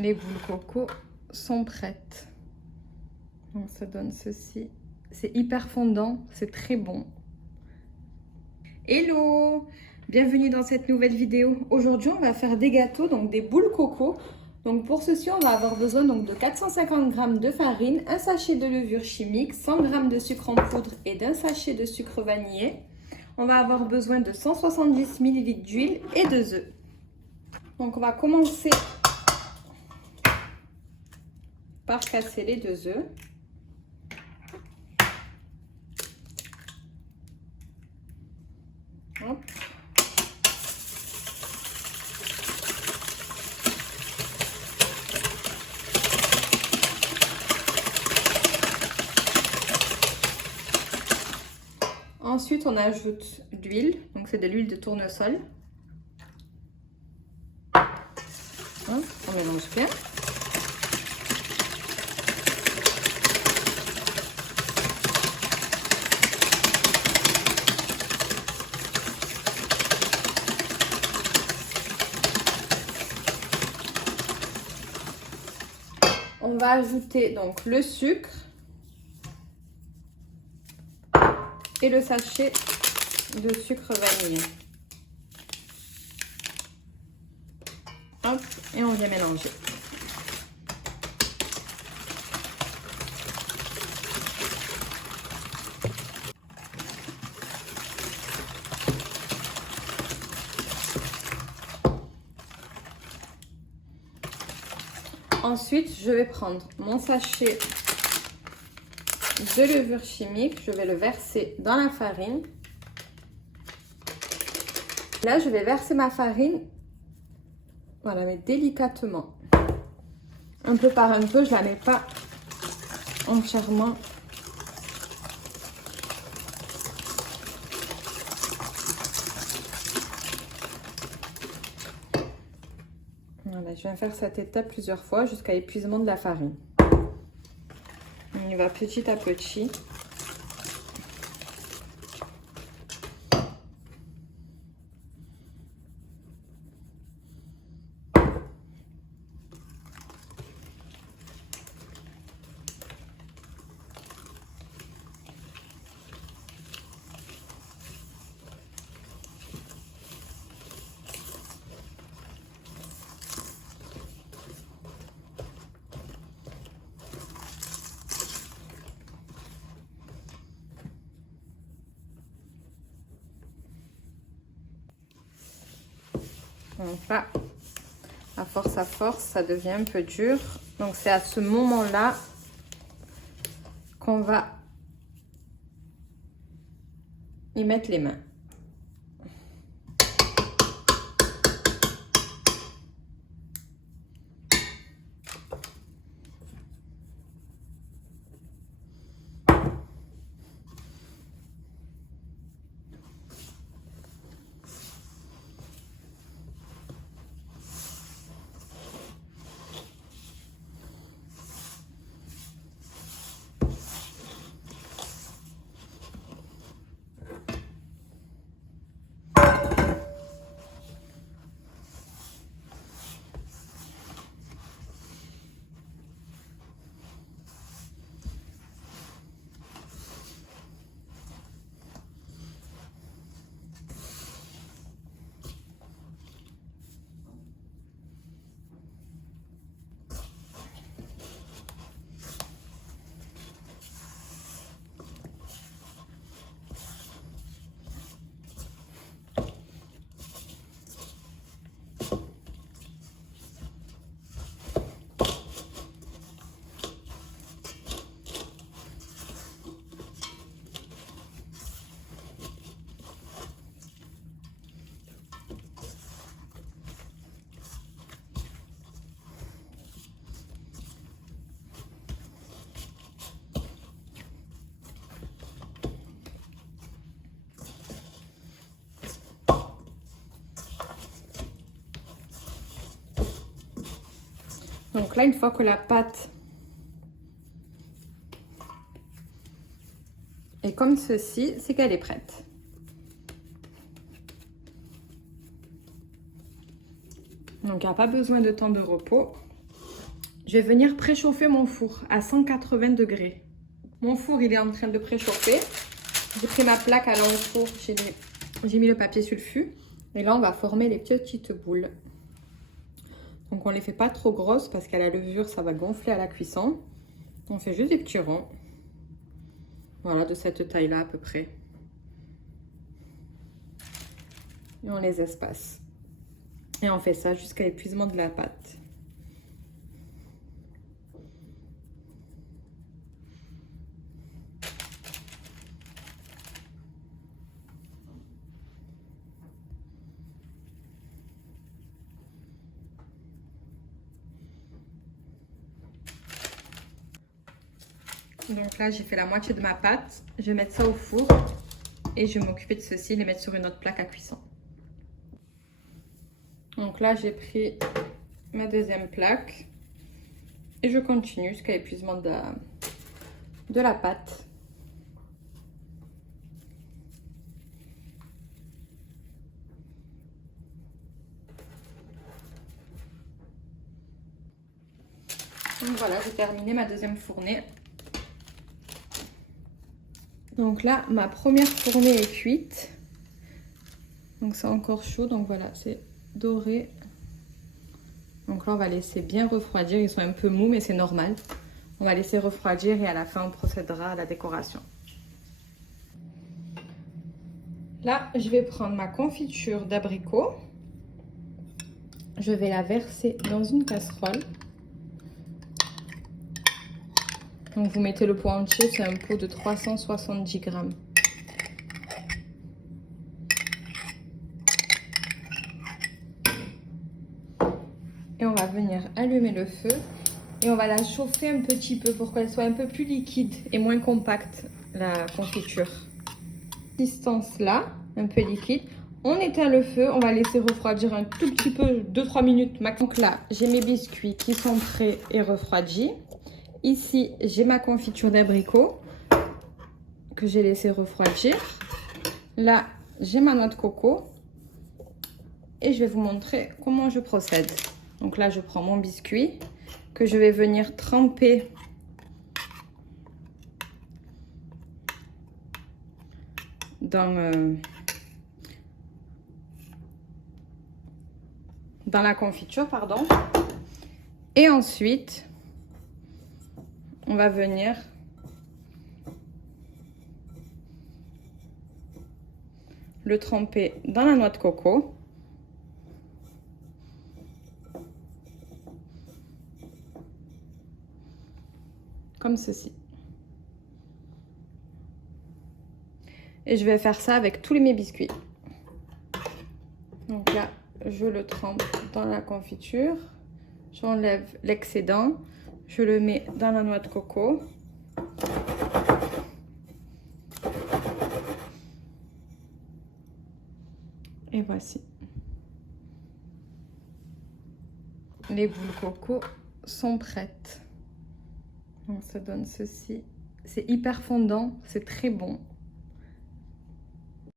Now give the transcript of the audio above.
les boules coco sont prêtes. Donc ça donne ceci. C'est hyper fondant, c'est très bon. Hello! Bienvenue dans cette nouvelle vidéo. Aujourd'hui, on va faire des gâteaux, donc des boules coco. Donc pour ceci, on va avoir besoin donc de 450 g de farine, un sachet de levure chimique, 100 g de sucre en poudre et d'un sachet de sucre vanillé. On va avoir besoin de 170 ml d'huile et 2 œufs. Donc on va commencer par casser les 2 œufs. Hop. Ensuite, on ajoute l'huile, donc c'est de l'huile de tournesol. On mélange bien. On va ajouter donc le sucre et le sachet de sucre vanillé. Hop, et on vient mélanger. Ensuite, je vais prendre mon sachet de levure chimique, je vais le verser dans la farine. Là, je vais verser ma farine, voilà, mais délicatement. Un peu par un peu, je la mets pas entièrement. Voilà, je viens faire cette étape plusieurs fois jusqu'à l'épuisement de la farine. On y va petit à petit. Donc là, à force, ça devient un peu dur. Donc c'est à ce moment-là qu'on va y mettre les mains. Donc là, une fois que la pâte est comme ceci, c'est qu'elle est prête. Donc il n'y a pas besoin de temps de repos. je vais venir préchauffer mon four à 180 degrés. Mon four, il est en train de préchauffer. J'ai pris ma plaque à l'enfour four, j'ai mis le papier sulfu. Et là, on va former les petites boules. Donc, on ne les fait pas trop grosses parce qu'à la levure, ça va gonfler à la cuisson. On fait juste des petits ronds. Voilà, de cette taille-là à peu près. Et on les espace. Et on fait ça jusqu'à l'épuisement de la pâte. Donc là, j'ai fait la moitié de ma pâte. Je vais mettre ça au four et je vais m'occuper de ceci, les mettre sur une autre plaque à cuisson. Donc là, j'ai pris ma deuxième plaque et je continue jusqu'à l'épuisement de la pâte. Donc voilà, j'ai terminé ma deuxième fournée. Donc là, ma première fournée est cuite. Donc c'est encore chaud, donc voilà, c'est doré. Donc là, on va laisser bien refroidir. Ils sont un peu mous, mais c'est normal. On va laisser refroidir et à la fin, on procédera à la décoration. Là, je vais prendre ma confiture d'abricot. Je vais la verser dans une casserole. Donc vous mettez le pot entier, c'est un pot de 370 grammes. Et on va venir allumer le feu et on va la chauffer un petit peu pour qu'elle soit un peu plus liquide et moins compacte, la confiture. Consistance là, un peu liquide. On éteint le feu, on va laisser refroidir un tout petit peu, 2-3 minutes max. Donc là, j'ai mes biscuits qui sont prêts et refroidis. Ici, j'ai ma confiture d'abricot que j'ai laissé refroidir. Là, j'ai ma noix de coco. Et je vais vous montrer comment je procède. Donc là, je prends mon biscuit que je vais venir tremper dans la confiture, pardon. Et ensuite, on va venir le tremper dans la noix de coco. Comme ceci. Et je vais faire ça avec tous mes biscuits. Donc là, je le trempe dans la confiture. J'enlève l'excédent. Je le mets dans la noix de coco. Et voici. Les boules coco sont prêtes. Donc ça donne ceci. C'est hyper fondant, c'est très bon.